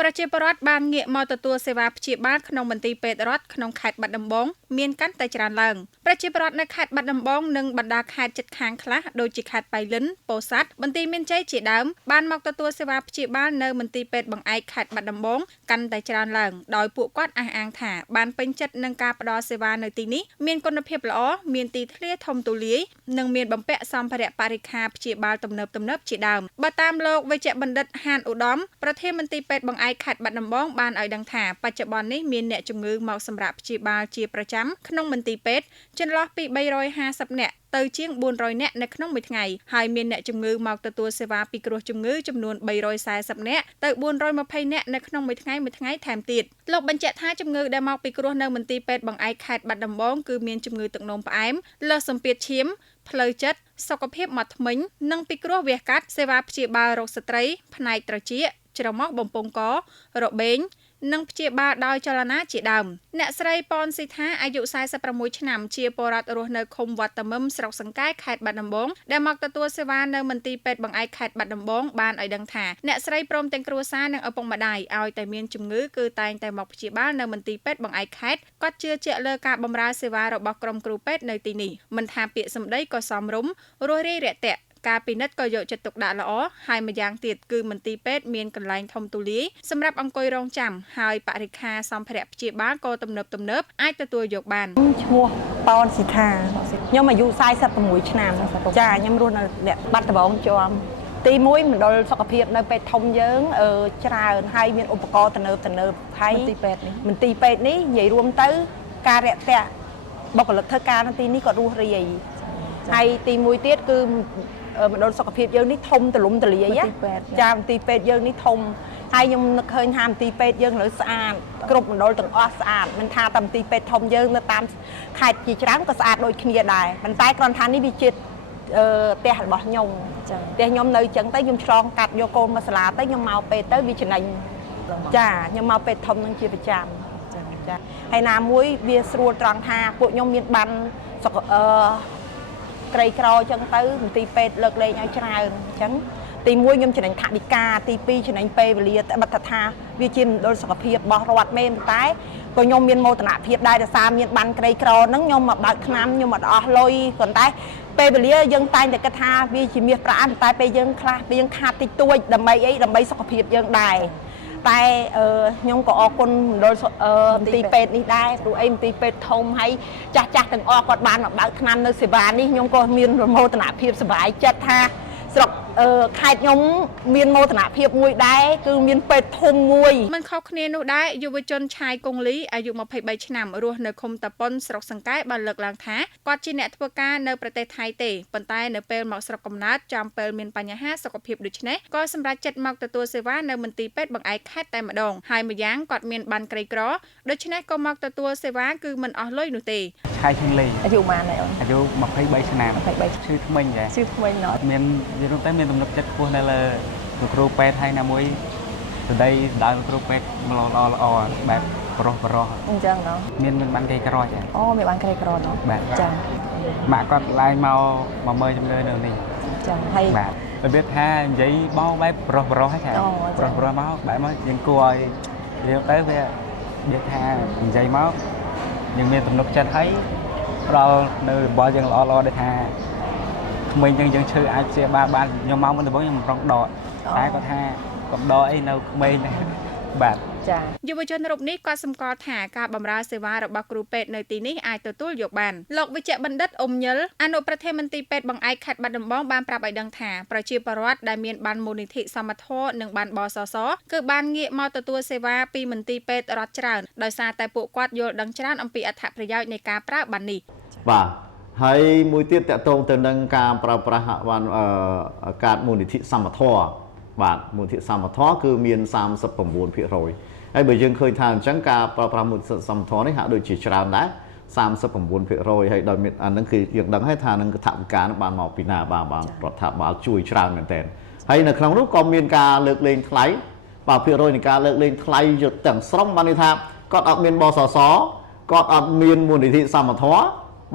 ប្រជាពលរដ្ឋបានងាកមកទទួលសេវាព្យាបាលក្នុងមន្ទីរពេទ្យរដ្ឋក្នុងខេត្តបាត់ដំបងមានកាន់តែច្រើនឡើងប្រជាពលរដ្ឋនៅខេត្តបាត់ដំបងនិងបណ្ដាខេត្តជិតខាងខ្លះដូចជាខេត្តបៃលិនពោធិ៍សាត់បន្ទាយមានជ័យជាដើមបានមកទទួលសេវាព្យាបាលនៅមន្ទីរពេទ្យបង្អែកខេត្តបាត់ដំបងកាន់តែច្រើនឡើងដោយពួកគាត់អះអាងថាបានពេញចិត្តនឹងការផ្តល់សេវានៅទីនេះមានគុណភាពល្អមានទីធ្លាធំទូលាយនិងមានបំពាក់សម្ភារៈបរិក្ខារព្យាបាលទំនើបៗជាដើមបើតាមលោកវេជ្ជបណ្ឌិតហានឧត្តមប្រធានមន្ទីរពេទ្យបង្អែកខេត្តបាត់ដំបងបានឲ្យដឹងថាបច្ចុប្បន្ននេះមានអ្នកជំងឺមកសម្រាប់ព្យាបាលជាប្រចាំក្នុងមន្ទីរពេទ្យចន្លោះពី350នាក់ទៅជាង400នាក់នៅក្នុងមួយថ្ងៃហើយមានអ្នកជំងឺមកទទួលសេវាពិគ្រោះជំងឺចំនួន340នាក់ទៅ420នាក់នៅក្នុងមួយថ្ងៃថែមទៀតលោកបញ្ជាក់ថាជំងឺដែលមកពិគ្រោះនៅមន្ទីរពេទ្យបង្អែកខេត្តបាត់ដំបងគឺមានជំងឺទឹកនោមផ្អែមលើសសម្ពាធឈាមផ្លូវចិត្តសុខភាពមាត់ធ្មេញនិងពិគ្រោះវះកាត់សេវាព្យាបាលរោគស្ត្រីផ្នែកត្រចៀកច្រមុះបំពង់ករបេងនិងព្យាបាលដោយចលនាជាដើមអ្នកស្រីប៉ុនស៊ីថាអាយុ46ឆ្នាំជាពលរដ្ឋរស់នៅឃុំវត្តតមឹមស្រុកសង្កែខេត្តបាត់ដំបងដែលមកទទួលសេវានៅមន្ទីរពេទ្យបង្អែកខេត្តបាត់ដំបងបានឲ្យដឹងថាអ្នកស្រីព្រមទាំងគ្រួសារនិងឪពុកម្ដាយឲ្យតែមានជំងឺគឺតែងតែមកព្យាបាលនៅមន្ទីរពេទ្យបង្អែកខេត្តគាត់ជឿជាក់លើការបម្រើសេវារបស់ក្រុមគ្រូពេទ្យនៅទីនេះមិនថាពាក្យសម្ដីក៏សមរម្យរួសរាយរាក់ទាក់ការពិនិត្យក៏យកចិត្តទុកដាក់ល្អហើយម្យ៉ាងទៀតគឺមន្ទីរពេទ្យមានកន្លែងធំទូលាយសម្រាប់អង្គុយរងចាំហើយបរិក្ខារសម្ភារៈព្យាបាលក៏ទំនើបអាចទទួលយកបានឈ្មោះប៉នស៊ីថាខ្ញុំអាយុ46ឆ្នាំចាខ្ញុំរស់នៅបាត់ដំបងជាប់ទី1មណ្ឌលសុខភាពនៅពេទ្យធំយើងច្រើនហើយមានឧបករណ៍ទំនើបហើយមន្ទីរពេទ្យនេះនិយាយរួមទៅការរាក់ទាក់បុគ្គលិកធ្វើការនៅទីនេះក៏រស់រាយហើយទី1ទៀតគឺមណ្ឌលសុខភាពយើងនេះធំទូលំទូលាយចាមន្ទីរពេទ្យយើងនេះធំហើយខ្ញុំនឹកឃើញថាមន្ទីរពេទ្យយើងឥឡូវស្អាតគ្រប់មណ្ឌលទាំងអស់ស្អាតមិនថាតែមន្ទីរពេទ្យធំយើងនៅតាមខេត្តជាច្រើនក៏ស្អាតដូចគ្នាដែរប៉ុន្តែគ្រាន់ថានេះវាជាផ្ទះរបស់ខ្ញុំផ្ទះខ្ញុំនៅអញ្ចឹងទៅខ្ញុំឆ្លងកាត់យកកូនមកសាលាទៅខ្ញុំមកពេទ្យទៅវាចំណេញចាខ្ញុំមកពេទ្យធំនឹងជាប្រចាំចាហើយណាមួយវាស្រួលត្រង់ថាពួកខ្ញុំមានបានក្រីក្រអញ្ចឹងទៅមន្ទីរពេទ្យលើកលែងឲ្យច្រើនអញ្ចឹងទី1ខ្ញុំចំណេញថវិកាទី2ចំណេញពេលវេលាតែបတ်ថាវាជាមណ្ឌលសុខភាពរបស់រដ្ឋមែនតែក៏ខ្ញុំមានមោទនភាពដែរដោយសារមានបានក្រីក្រហ្នឹងខ្ញុំមកបើកឆ្នាំខ្ញុំអត់អស់លុយប៉ុន្តែពេលវេលាយើងតែងតែគិតថាវាជាមាសប្រាក់តែពេលយើងខ្លះយើងខាតតិចតួចដើម្បីសុខភាពយើងដែរតែខ្ញុំក៏អរគុណមណ្ឌលមន្ទីរពេទ្យនេះដែរព្រោះអីមន្ទីរពេទ្យធំហើយចាស់ទាំងអស់គាត់បានមកបើកឆ្នាំនៅសេវានេះខ្ញុំក៏មានមោទនភាពសប្បាយចិត្តថាស្រុកខេត្តខ្ញុំមានមោទនភាពមួយដែរគឺមានពេទ្យធំមួយមិនខុសគ្នានោះដែរយុវជនឆាយគង្លីអាយុ23ឆ្នាំរស់នៅឃុំតាប៉ុនស្រុកសង្កែបានលើកឡើងថាគាត់ជាអ្នកធ្វើការនៅប្រទេសថៃទេប៉ុន្តែនៅពេលមកស្រុកកំណើតចំពេលមានបញ្ហាសុខភាពដូច្នេះក៏សម្រេចចិត្តមកទទួលសេវានៅមន្ទីរពេទ្យបង្អែកខេត្តតែម្ដងហើយម្យ៉ាងគាត់មានបានក្រីក្រដូច្នេះក៏មកទទួលសេវាគឺមិនអស់លុយនោះទេឆាយគង្លីអាយុប៉ុន្មានហើយអាយុ23ឆ្នាំឈឺថ្មិញដែរឈឺថ្មិញអត់មាននិយាយទៅមានទំនុកចិត្តខ្ពស់នៅលើគ្រូពេទ្យហើយណាមួយស្ដីដើមគ្រូពេទ្យល្អបែបប្រុសអញ្ចឹងណោះមានបានក្រីក្រចាអូមានបានក្រីក្រណោះចាម៉ាក់គាត់ឡើងមកមើលជំងឺនៅនេះចឹងហើយបាទរបៀបថានិយាយបោបែបប្រុសហ្នឹងចាប្រុសមកបែបមកយើងគួរឲ្យរៀបទៅវានិយាយថានិយាយមកយើងមានទំនុកចិត្តហើយផ្ដល់នៅរបល់យើងល្អដូចថាក្មេងយើងឈឺអាចព្យាបាលបានខ្ញុំមកមុនដំបូងខ្ញុំមិនប្រងដកតែគាត់ថាកុំដកអីនៅក្មេងបាទចាយុវជនរូបនេះក៏សម្គាល់ថាការបម្រើសេវារបស់គ្រូពេទ្យនៅទីនេះអាចទទួលយកបានលោកវិជ្ជបណ្ឌិតអ៊ុំញិលអនុប្រធានមន្ទីរពេទ្យបង្អែកខេត្តបាត់ដំបងបានប្រាប់ឲ្យដឹងថាប្រជាពលរដ្ឋដែលមានបានមូលនិធិសមត្ថៈនិងបានបសសគឺបានងាកមកទទួលសេវាពីមន្ទីរពេទ្យរដ្ឋច្រើនដោយសារតែពួកគាត់យល់ដឹងច្រើនអំពីអត្ថប្រយោជន៍នៃការប្រើបាននេះបាទហើយមួយទៀតតកតងទៅនឹងការប្រើប្រាស់បានកាតមូលនិធិសមត្ថៈបាទមូលនិធិសមត្ថៈគឺមាន39%ហើយបើយើងឃើញថាអញ្ចឹងការប្រើប្រាស់មូលនិធិសមត្ថៈនេះហាក់ដូចជាច្រើនដែរ39%ហើយដោយមានអានឹងគឺយើងដឹងហើយថានឹងថវិកានឹងបានមកពីណាបានរដ្ឋាភិបាលជួយច្រើនមែនទែនហើយនៅក្នុងនោះក៏មានការលើកលែងថ្លៃបាទភាគរយនៃការលើកលែងថ្លៃយកទាំងស្រុងបានន័យថាគាត់អត់មានបសសគាត់អត់មានមូលនិធិសមត្ថៈ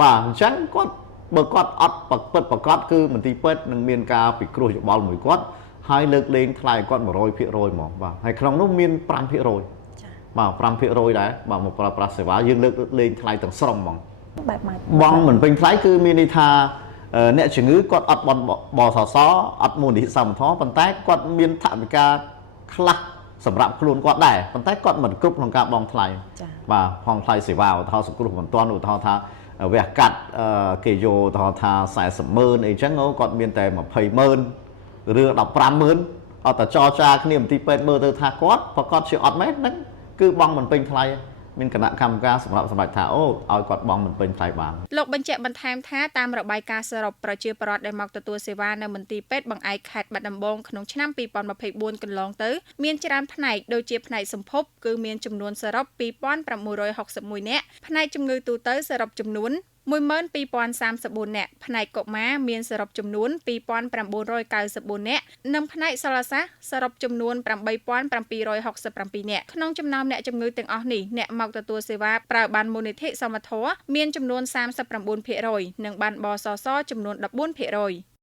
បាទអញ្ចឹងគាត់បើគាត់អត់ពិតប្រកបគឺមន្ទីរពេទ្យនឹងមានការពិគ្រោះយោបល់មួយគាត់ ហើយលើកលែងថ្លៃគាត់ 100% ហ្មងបាទហើយក្នុងនោះមាន 5% បាទ 5% ដែរបាទមកប្រើប្រាស់សេវាយើងលើកលែងថ្លៃទាំងស្រុងហ្មង បែបម៉េច បងមិនពេញថ្លៃគឺមានន័យថាអ្នកជំងឺគាត់អត់បសសអត់មូលនិធិសមត្ថប៉ុន្តែគាត់មានថវិកាខ្លះសម្រាប់ខ្លួនគាត់ដែរប៉ុន្តែគាត់មិនគ្រប់ក្នុងការបង់ថ្លៃបាទផងថ្លៃសេវាឧទាហរណ៍សង្គ្រោះបន្ទាន់ឧទាហរណ៍ថាវះកាត់គេយកឧទាហរណ៍ថា 40,000 អីចឹងគាត់មានតែ 20,000 ឬ 15,000 អត់តែចរចាគ្នាមន្ទីរពេទ្យមើលទៅថាគាត់ប្រកាសជាអត់មែនហ្នឹងគឺបង់មិនពេញថ្លៃមានគណៈកម្មការសម្រាប់សម្រេចថាអូឲ្យគាត់បង់មិនពេញថ្លៃបាន លោកបញ្ជាក់បន្ថែមថាតាមរបាយការណ៍សរុបប្រជាពលរដ្ឋដែលមកទទួលសេវានៅមន្ទីរពេទ្យបង្អែកខេត្តបាត់ដំបងក្នុងឆ្នាំ 2024 កន្លងទៅមានច្រើនផ្នែកដូចជាផ្នែកសម្ភពគឺមានចំនួនសរុប 2,661 នាក់ផ្នែកជំងឺទូទៅសរុបចំនួន 12,034 នាក់ផ្នែកកុមារមានសរុបចំនួន 2,994 នាក់និងផ្នែកសរសាស្ត្រសរុបចំនួន 8,767 នាក់ក្នុងចំណោមអ្នកជំងឺទាំងអស់នេះអ្នកមកទទួលសេវាប្រើបានមូលនិធិសមត្ថៈមានចំនួន 39% និងបានបសសចំនួន 14%